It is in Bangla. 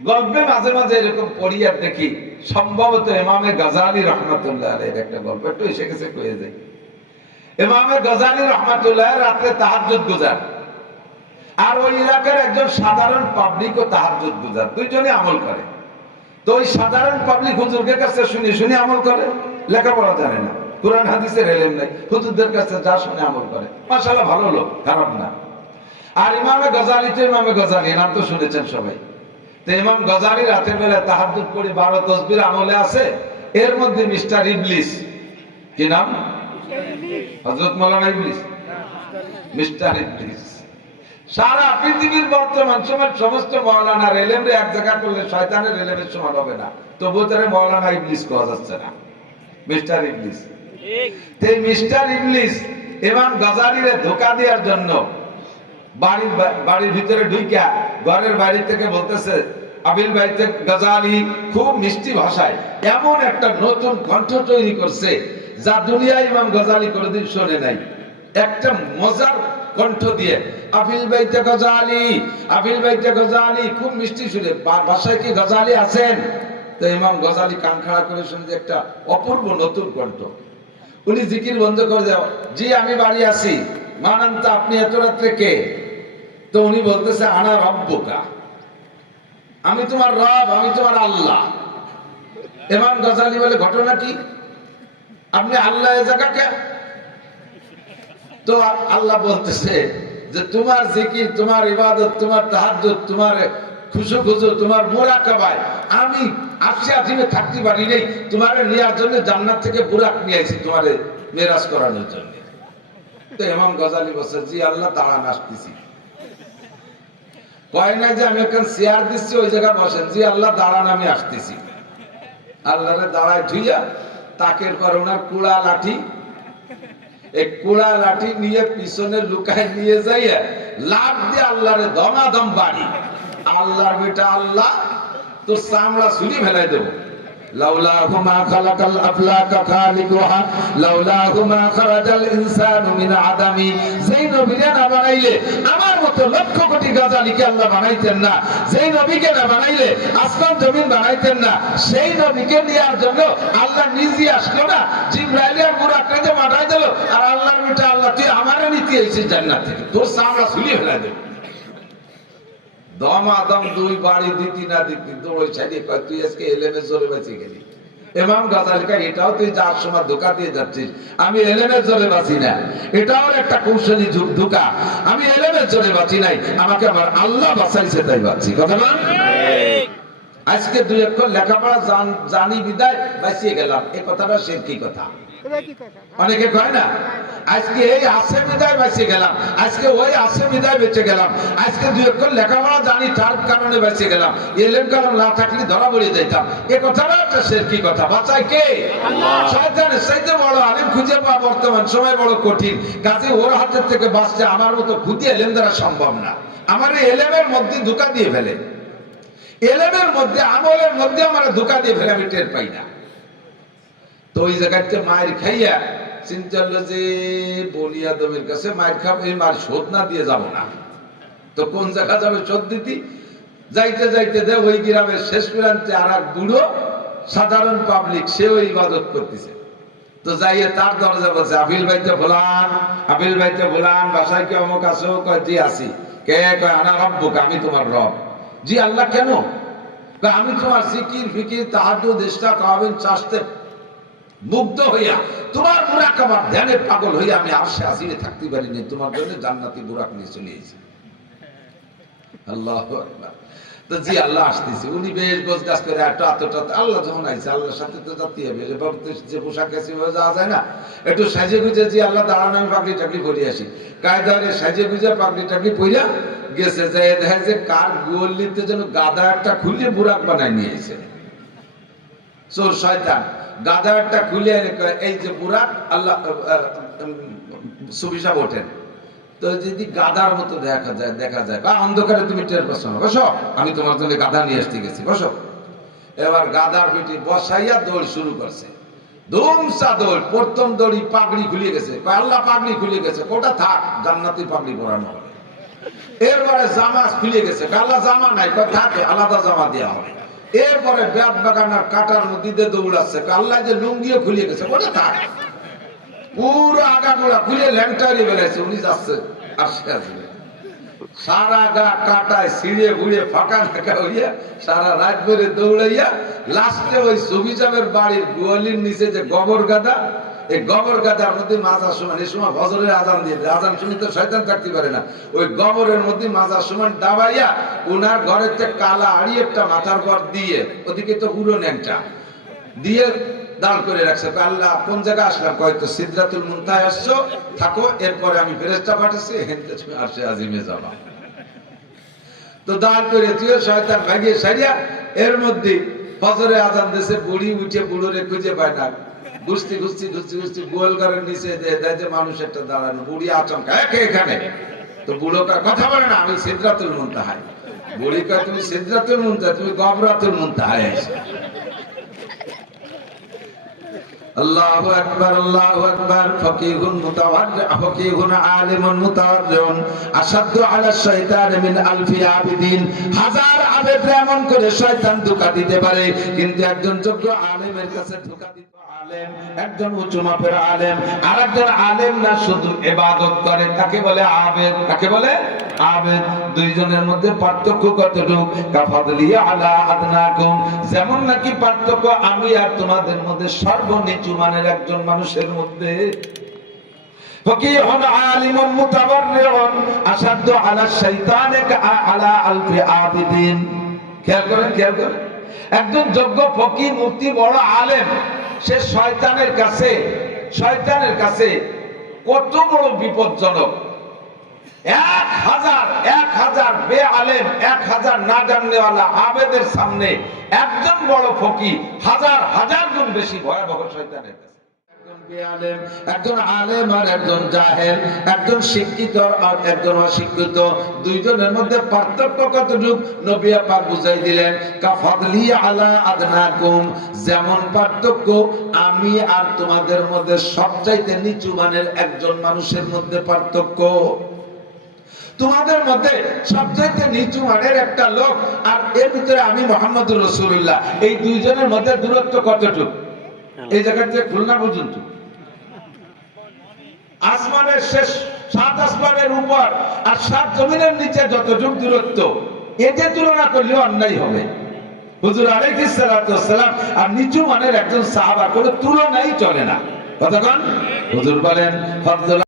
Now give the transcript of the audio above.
গল্পে মাঝে মাঝে এরকম পড়ি আর দেখি, সম্ভবত ইমামে গাজালি রহমাতুল্লাহ আলাইহির একটা গল্প, একটু এসে গেছে কয়ে যাই। ইমামে গাজালি রহমাতুল্লাহ রাতে তাহাজ্জুদ গুজার, আর ওই এলাকার একজন সাধারণ পাবলিকও তাহাজ্জুদ গুজার, দুইজনে আমল করে। তো ওই সাধারণ পাবলিক হুজুরের কাছে শুনে শুনে আমল করে, লেখাপড়া জানে না, কুরআন হাদিসের ইলম নাই, হুজুরদের কাছে যা শুনে আমল করে। মাশাআল্লাহ, ভালো লোক, খারাপ না। আর ইমামে গাজালি তো ইমামে গাজালি, নাম তো শুনেছেন সবাই। তো ইমাম গাজালি রাতের বেলা তাহাজ্জুদ করে 12 তাসবিহ আমলে আছে। এর মধ্যে মিস্টার ইবলিস, কি নাম? হযরত মাওলানা ইবলিস, মিস্টার ইবলিস। সারা পৃথিবীর বর্তমান সময়ের সমস্ত মাওলানার ইলমে এক জায়গা করলে শয়তানের ইলমের সমান হবে না, তবুও তারে মাওলানা ইবলিস কোয়া যাচ্ছে না, মিস্টার ইবলিস। ঠিক। তো মিস্টার ইবলিস ইমাম গাজালিরে ধোঁকা দেওয়ার জন্য বাড়ির ভিতরে ঢুইকা ঘরের বাইরে থেকে বলতেছে, আবিল বাইতে গাজালি খুব মিষ্টি ভাষায় এমন একটা নতুন কণ্ঠ তৈরি করছে যা দুনিয়ায় ইমাম গাজালি কোনোদিন শোনে নাই। একটা মজার কণ্ঠ দিয়ে আবিল বাইতে গাজালি, আবিল বাইতে গাজালি, খুব মিষ্টি শুনে। বাসায় কি গাজালি আছেন? তো ইমাম গাজালি কান খাড়া করে শুনছে একটা অপূর্ব নতুন কণ্ঠ। উনি জিকির বন্ধ করে দেওয়া, জি আমি বাড়ি আছি। মানান্তা, আপনি এত রাত্রে কে? তো উনি বলতেছে, আনা রব্বুকা, আমি তোমার রব, আমি তোমার আল্লাহ। ইমাম গাজালি বলে, ঘটনা কি? আপনি আল্লাহ এ জায়গা কে? তো আল্লাহ বলতেছে যে তোমার জিকির, তোমার ইবাদত, তোমার তাহাজ্জুদ, তোমার খুশু খুশু, তোমার মুরাকাবায় আমি আরশে আজিমে থাকতে পারি নাই। তোমারে নেওয়ার জন্য জান্নাত থেকে বুরাক নিয়ে আইছি, তোমারে মেরাজ করানোর জন্য। তো ইমাম গাজালি বলছে, জি আল্লাহ, দাঁড়ান আসতেছি। কয় নাই যে আমি এখন চেয়ার দিচ্ছি, ওই জায়গায় বসেন। জি আল্লাহ, দাঁড়ান, আমি আসতেছি। আল্লাহরে দাঁড়ায় ধুইয়া তাকের পর ওনার কুড়া লাঠি, এই কুড়া লাঠি নিয়ে পিছনে লুকায় নিয়ে যাইয়া লাভ দিয়ে আল্লাহরে দমাদম বাড়ি। আল্লাহর বেটা আল্লাহ, তো চামড়া ছুরি ফেলাই দেবো। লাউলাহু মা খালাকাল আফলাকা খালিকুহা, লাউলাহু মা খারাজাল ইনসানু মিন আদামি। যেই নবীকে না বানাইলে আমার মতো লক্ষ কোটি গাজালিকে আল্লাহ বানাইতেন না। যেই নবীকে না বানাইলে আসমান জমিন বানাইতেন না। সেই নবীকে নেওয়ার জন্য আল্লাহ নিজে আসলো না, জিবরাইল আর বুরাককে যে পাঠাই দিল। আর আল্লাহর বেটা আল্লাহ, তুই আমারে নিতে এসেছিস জান্নাত থেকে, তোর চামড়া ছুরি ফেলাই দেব। দমাদম দুই বাড়ি দিতি না দিতি, দৌড়ে ছাড়িয়ে কয়, তুই আজকে এলেমের জোরে বাঁচি গেলি। ইমাম গাজালি কয়, এটাও তুই যার সময় ধোঁকা দিয়ে যাচ্ছিস, আমি এলেমের জোরে বাঁচি না। এটাও একটা কৌশলী ধোঁকা, আমি এলেমের জোরে বাঁচি নাই, আমাকে আমার আল্লাহ বাঁচাইছে তাই বাঁচি। কথা না? আজকে দুই অক্ষর লেখাপড়া জানি বিদায় বাঁচিয়ে গেলাম, এই কথাটা শিরকি কথা। অনেকে কয় না, আজকে এই আছে বিদায় বেঁচে গেলাম, আজকে ওই আছে বিদায় বেঁচে গেলাম, আজকে দুই অক্ষর লেখাপড়া জানি তার কারণে বেঁচে গেলাম, এলেম কারণ না থাকলে ধরা পড়ে যেতাম। এ কথাটা একটা শিরকি কথা। বাঁচায় কে? শয়তানের চাইতে বড় আলেম খুঁজে পাওয়া বর্তমান সময় বড় কঠিন। কাজে ওর হাতের থেকে বাঁচতে আমার মতো খুঁজে এলেম দ্বারা সম্ভব না। আমার এই এলেমের মধ্যে ধোঁকা দিয়ে ফেলে, এলেমের মধ্যে আমলের মধ্যে আমার ধোঁকা দিয়ে ফেলে, আমি টের পাই না। তো ওই জায়গাতে মায়ের খাইয়া চিন্তা হলো যে বলি আদমের কাছে মায়ের খাবো, এই মার শোধ না দিয়ে যাব না। তো কোন জায়গা যাবে শোধ দিতি? যাইতে যাইতে দে ওই গ্রামের শেষ প্রান্তে আর এক বুড়ো সাধারণ পাবলিক, সে ওই ইবাদত করতেছে। তো যাইয়ে তার দরজা বলছে, আবিল ভাইতে ভোলান, আবিল ভাইতে ভোলান, বাসায় কি অমুক আছো? কয় জি আসি। কে? কয় আনা রব্বুকা, আমি তোমার রব। জি আল্লাহ, কেন? আমি তোমার জিকির ফিকির তাহাজ্জুদ ইশরাক তাওয়াবিন চাষতে মুগ্ধ হইয়া, তোমার মুরাকাবার ধ্যানে পাগল হইয়া আমি আরশে আজিমে থাকতে পারিনি, তোমার জন্য জান্নাতি বুরাক নিয়ে চলে এসেছি। আল্লাহু আকবার। তো জি আল্লাহ আসতেছি। উনি বেশ গোছগাছ করে একটা আত্মটা, আল্লাহ যখন আইছে আল্লাহর সাথে তো যাতে হবে, যে পোশাক আছে যাওয়া যায় না, একটু সাজে গুজে জি আল্লাহ দাঁড়ানো, আমি পাগড়ি টাগড়ি পরে আসি। কায়দারে সাজে গুজে পাগড়ি টাগড়ি পইরা গেছে, যাই দেখা যে কার গোল্লিতে যেন গাদা একটা খুলে বুরাক বানায় নিয়েছে। চোর শয়তান গাদা একটা খুলে এই যে বুরাক, আল্লাহ সুফি সাহেব ওঠেন। তো যদি গাদার মতো দেখা যায় বা অন্ধকারে তুমি টের পাচ্ছ না, বসো, আমি তোমার জন্য গাদা নিয়ে আসতে গেছি, বসো। এবার গাদার পিঠে বসাইয়া দৌড় শুরু করছে, ধুমসা দৌড়। প্রথম দৌড়ি পাগড়ি খুলে গেছে, আল্লাহ পাগড়ি খুলে গেছে, কোটা থাক, জান্নাতি পাগড়ি পরানো হবে। এরপরে জামা খুলে গেছে, আল্লাহ জামা নাই, থাকে আলাদা জামা দেওয়া হবে। এরপরে ব্যাট বাগানার কাটার মধ্যে দিয়ে দৌড়াচ্ছে, আল্লাহ যে লুঙ্গিও খুলে গেছে, ওটা থাক। পুরো আগাগোড়া খুলে ল্যাংটারি বেড়েছে, উনি যাচ্ছে আসছে আসবে। সারা গা কাটায় ছিঁড়ে ঘুরে ফাঁকা ফাঁকা হইয়া সারা রাত ধরে দৌড়াইয়া লাস্টে ওই সবিজামের বাড়ির গোয়ালির নিচে যে গোবর গাদা, এই গোবর গাদার মধ্যে মাজার সময়, এই সময় ফজরের আজান দিয়ে দেয়, আজান শুনে তো শয়তান থাকতে পারে না, ওই গোবরের মধ্যে মাজার সময় দাবাইয়া ওনার ঘরের থেকে কালা আড়ি একটা মাথার পর দিয়ে, ওদিকে তো পুরো ন্যাংটা দিয়ে দাঁড় করে রাখছে। আল্লাহ কোন জায়গায় আসলাম, হয়তো সিদরাতুল মুনতাহায় আসছো, থাকো, এরপরে আমি ফেরেশতা পাঠাচ্ছি, হেনতে তুমি আরশে আজিমে যাবা। তো দাঁড় করে তুই শয়তান ভাগিয়ে সারিয়া এর মধ্যে ফজরে আজান দিয়েছে, বুড়ি উঠে বুড়োরে খুঁজে পায় না, ঘুরছি গোয়াল ঘরের নিচে দেয় যে মানুষ একটা দাঁড়ানো, বুড়ি আচমকা এখানে। তো বুড়ো কথা বলে না, আমি সিদরাতুল মুনতাহায়। বুড়ি কয় তুমি সিদরাতুল মুনতাহায়, তুমি গবরাতুল মুনতাহায় আইছো। আল্লাহু আকবার, আল্লাহু আকবার। ফকিহুন মুতাওয়াজ্জিহ, ফকিহুন আলিমুন মুতাওয়াজ্জিহুন আশাদ্দু আলা শাইতান মিন আলফি আবিদিন। হাজার আবেদে এমন করে শয়তান ধোঁকা দিতে পারে, কিন্তু একজন যোগ্য আলেমের কাছে ধোঁকা দিতে আলেম, একজন উঁচু মাপের আলেম, আর একজন আলেম না শুধু ইবাদত করে, তাকে বলে আবেদ। তাকে বলে আবেদ। দুইজনের মধ্যে পার্থক্য কতটুকু? কাফাদলি আলা আদনাকুম, যেমন নাকি পার্থক্য আমি আর তোমাদের মধ্যে সর্বনিচু মানের একজন মানুষের মধ্যে। ফকিহুন আলিমুন মুতাওয়াররিউন আশাদ্দু আলা শাইতানি আলা আলফি আবিদিন। খেয়াল করেন, খেয়াল করেন, একজন যোগ্য ফকিহ মুফতি বড় আলেম, সে শয়তানের কাছে কত বড় বিপজ্জনক। 1000 বেআলেম, 1000 না জাননেওয়ালা আবেদের সামনে একজন বড় ফকিহ হাজার গুণ বেশি ভয়াবহ শয়তানের কাছে। একজন বেআলেম, একজন আলেম আর একজন জাহেল, একজন শিক্ষিত আর একজন অশিক্ষিত, দুইজনের মধ্যে পার্থক্য কতটুকু নবী পাক বুঝাই দিলেন। কাফাদলি আলা আদনাকুম, যেমন পার্থক্য আমি আর তোমাদের মধ্যে সবচাইতে নিচু মানের একজন মানুষের মধ্যে পার্থক্য। তোমাদের মধ্যে সবচেয়ে নিচু মানের একটা লোক আর এর ভিতরে আমি মুহাম্মদুর রাসূলুল্লাহ, এই দুইজনের মধ্যে দূরত্ব কতটুকু? এই জায়গা থেকে খুলনা পর্যন্ত, আসমানের শেষ 7 আসমানের উপর আর 7 জমিনের নিচে যতটুকু দূরত্ব, এতে তুলনা করলেও অন্যায় হবে। হুজুর আলাইহিস সালাতু ওয়াস সালাম আর নিচু মানের একজন সাহাবা কোনো তুলনাই চলে না। কতক্ষণ হুজুর বলেন